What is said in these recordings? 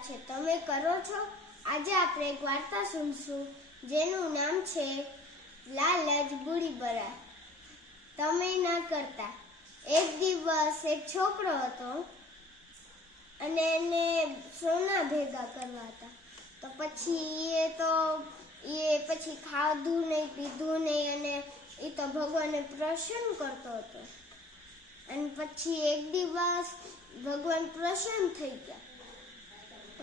છે તમે કરો છો। આજે આપણે એક વાર્તા સુનશું જેનું નામ છે લાલચ બુરી બલા। તમે ના કરતા। એક દિવસ એક છોકરો હતો અને એને સોના ભેગા કરવા હતા। તો પછી ખાધું નહીં પીધું નહીં અને એ તો ભગવાનને પ્રસન્ન કરતો હતો। અને પછી એક દિવસ ભગવાન પ્રસન્ન થઈ ગયા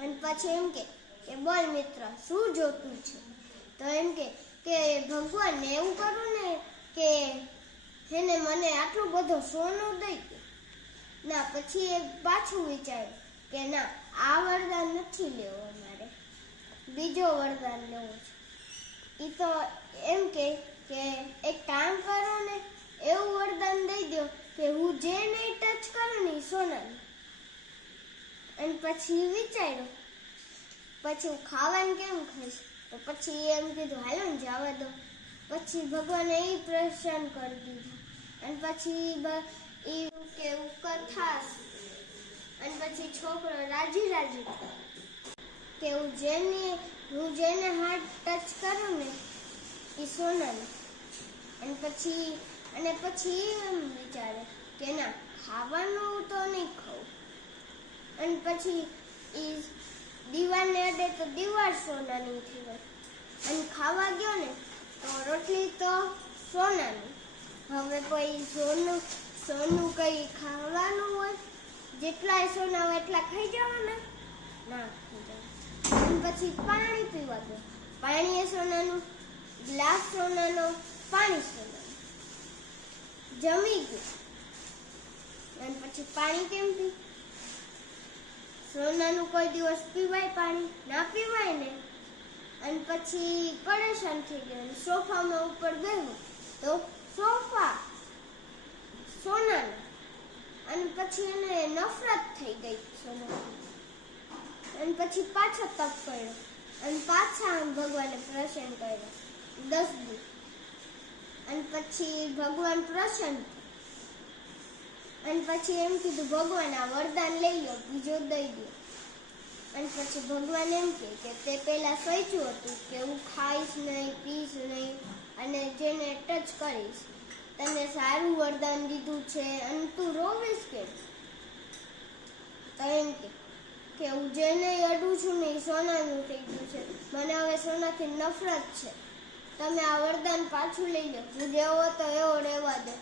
અને પછી એમ કે બોલ મિત્ર શું જોતું છે। તો એમ કે ભગવાનને એવું કરું ને કે એને મને આટલું બધું સોનું દઈ દે ના। પછી એ પાછું વિચાર્યું કે ના આ વરદાન નથી લેવું, અમારે બીજો વરદાન લેવો છે। એ તો એમ કે એક કામ કરો ને એવું વરદાન દઈ દો કે હું જે નહીં ટચ કરું ને સોનાનું। અને પછી વિચાર્યું પછી હું ખાવાનું કેમ ખાઈશ। તો પછી એમ કીધું હાલો ને જવા દો। પછી ભગવાને એ પ્રસન્ન કરી દીધું અને પછી કે કથા અને પછી છોકરો રાજી થયો કે હું જેને હાથ ટચ કરું ને એ સોનાનું। અને પછી એમ વિચારે કે ના ખાવાનું તો નહીં ખાવું। અને પછી એ દીવાને અડે તો દીવાલ સોનાની થઈ ગઈ અને ખાવા ગયો ને તો રોટલી તો સોનાની। હવે કોઈ સોનું કઈ ખાવાનું હોય? જેટલા સોના હોય એટલા ખાઈ જવાના ના ખાઈ જવાના। અને પછી પાણી પીવા ગયો, પાણી સોનાનું, ગ્લાસ સોનાનો, પાણી સોનાનું। જમી ગયો અને પછી પાણી કેમ પી? સોનાનું કોઈ દિવસ પીવાય પાણી ના પીવાય ને। અને પછી પરેશાન થઈ ગયો અને સોફામાં ઉપર બેહો તો સોફા સોનાના। અને પછી એને નફરત થઈ ગઈ સોનાથી અને પછી પાછો તપ કર્યો અને પાછા ભગવાનને પ્રસન્ન કર્યો 10 દી। અને પછી ભગવાન પ્રસન્ન અને પછી એમ કીધું ભગવાન આ વરદાન લઈ લો બીજો દઈ દો। અને પછી ભગવાન એમ કે તે પહેલા સોચ્યું હતું કે હું ખાઈશ નહીં પીશ નહીં અને જેને ટચ કરીશ તને સારું વરદાન દીધું છે અને તું રોવીશ કેમ? તો એમ કે હું જેને અડું છું ને એ સોનાનું થઈ ગયું છે, મને હવે સોનાથી નફરત છે। તમે આ વરદાન પાછું લઈ લો, હું જેવો હતો એવો રહેવા દો।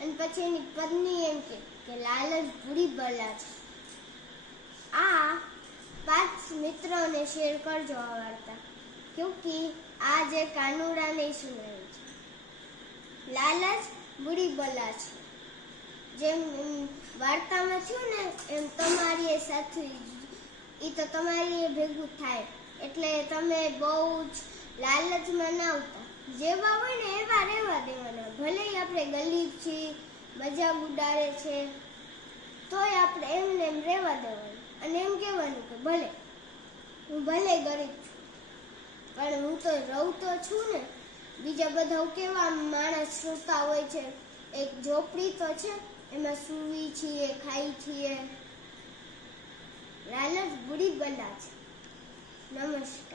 અને પછી એની પત્ની એમ કે લાલચ બુરી બલા છે। આ 5 મિત્રોને શેર કરજો આ વાર્તા, ક્યોંકि आज एक कानूड़ा नहीं सुनाई છે। લાલચ બુરી બલા છે। જેમ વાર્તામાં થયું ને એમ તમારી સાથે એ તો તમારી ભેગું થાય। એટલે તમે બહુ જ લાલચમાં ના આવતા, જેવા હોય ને એવા રહેવા દેવાના। ભલે આપણે ગલીબ છીએ, મજાક ઉડાડે છે, તોય આપણે એમને એમ રહેવા દેવાનું અને એમ કહેવાનું કે હું ભલે ગરીબ છું પણ હું તો રહું તો છું ને। બીજા બધા કેવા માણસ સૂતા હોય છે, એક ઝોપડી તો છે એમાં સૂવી છીએ ખાઈ છીએ। લાલચ બુરી બલા છે। નમસ્કાર।